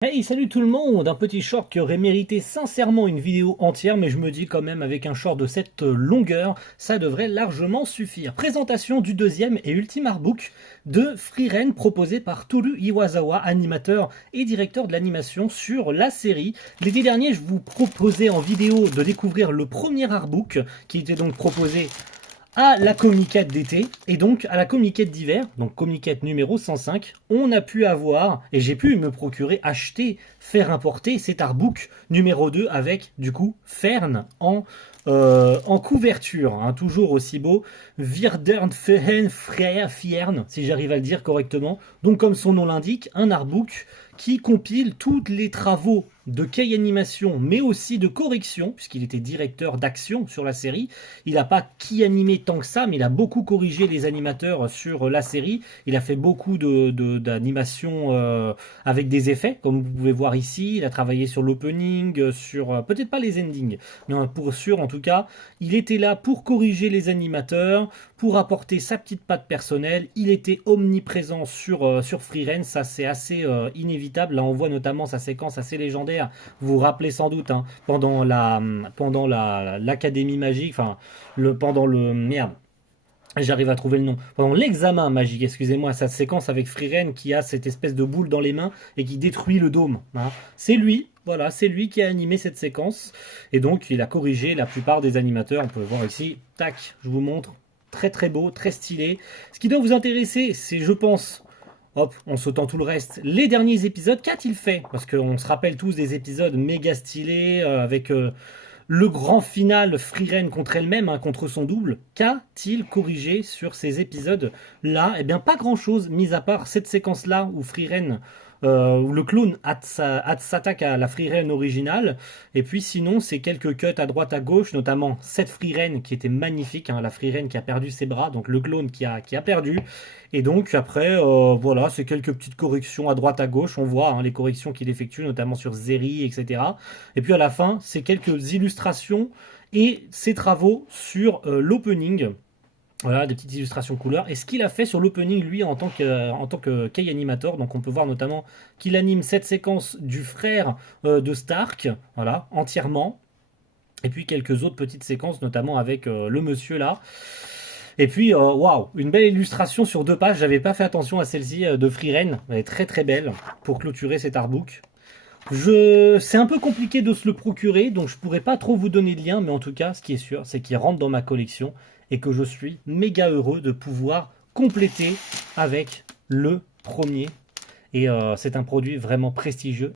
Hey, salut tout le monde! Un petit short qui aurait mérité sincèrement une vidéo entière, mais je me dis quand même avec un short de cette longueur, ça devrait largement suffire. Présentation du deuxième et ultime artbook de Frieren proposé par Toru Iwasawa, animateur et directeur de l'animation sur la série. L'été dernier, je vous proposais en vidéo de découvrir le premier artbook qui était donc proposé à la communiquette d'été et donc à la communiquette d'hiver, donc communiquette numéro 105, on a pu avoir, et j'ai pu me procurer, acheter, faire importer cet artbook numéro 2 avec du coup Fern en couverture, hein, toujours aussi beau, Virdern Fehen Fiern, si j'arrive à le dire correctement. Donc comme son nom l'indique, un artbook qui compile tous les travaux de Kei Animation, mais aussi de correction, puisqu'il était directeur d'action sur la série. Il n'a pas qui animé tant que ça, mais il a beaucoup corrigé les animateurs sur la série. Il a fait beaucoup d'animations avec des effets, comme vous pouvez voir ici. Il a travaillé sur l'opening, sur peut-être pas les endings, mais pour sûr, en tout cas, il était là pour corriger les animateurs, pour apporter sa petite patte personnelle. Il était omniprésent sur Frieren, ça c'est assez inévitable. Là, on voit notamment sa séquence assez légendaire. Vous vous rappelez sans doute, hein, pendant l'académie magique, enfin, pendant le merde. J'arrive à trouver le nom. Pendant l'examen magique, excusez-moi, cette séquence avec Frieren qui a cette espèce de boule dans les mains et qui détruit le dôme, hein. C'est lui, voilà, c'est lui qui a animé cette séquence. Et donc, il a corrigé la plupart des animateurs. On peut le voir ici. Tac, je vous montre. Très très beau, très stylé. Ce qui doit vous intéresser, c'est, je pense, hop, en sautant tout le reste, les derniers épisodes. Qu'a-t-il fait? Parce qu'on se rappelle tous des épisodes méga stylés avec le grand final Frieren contre elle-même, hein, contre son double. Qu'a-t-il corrigé sur ces épisodes-là? Eh bien, pas grand-chose, mis à part cette séquence-là où Frieren, où le clone s'attaque à la Frieren originale. Et puis sinon, c'est quelques cuts à droite à gauche, notamment cette Frieren qui était magnifique, hein, la Frieren qui a perdu ses bras, donc le clone qui a perdu. Et donc après, voilà, c'est quelques petites corrections à droite à gauche. On voit, hein, les corrections qu'il effectue, notamment sur Zeri, etc. Et puis à la fin, c'est quelques illustrations et ses travaux sur l'opening. Voilà, des petites illustrations couleurs. Et ce qu'il a fait sur l'opening, lui, en tant que Kei Animator. Donc on peut voir notamment qu'il anime cette séquence du frère de Stark, voilà, entièrement. Et puis quelques autres petites séquences, notamment avec le monsieur là. Et puis, waouh, une belle illustration sur 2 pages. J'avais pas fait attention à celle-ci de Frieren. Elle est très très belle pour clôturer cet artbook. C'est un peu compliqué de se le procurer, donc je pourrais pas trop vous donner de lien, mais en tout cas, ce qui est sûr, c'est qu'il rentre dans ma collection et que je suis méga heureux de pouvoir compléter avec le premier. Et c'est un produit vraiment prestigieux.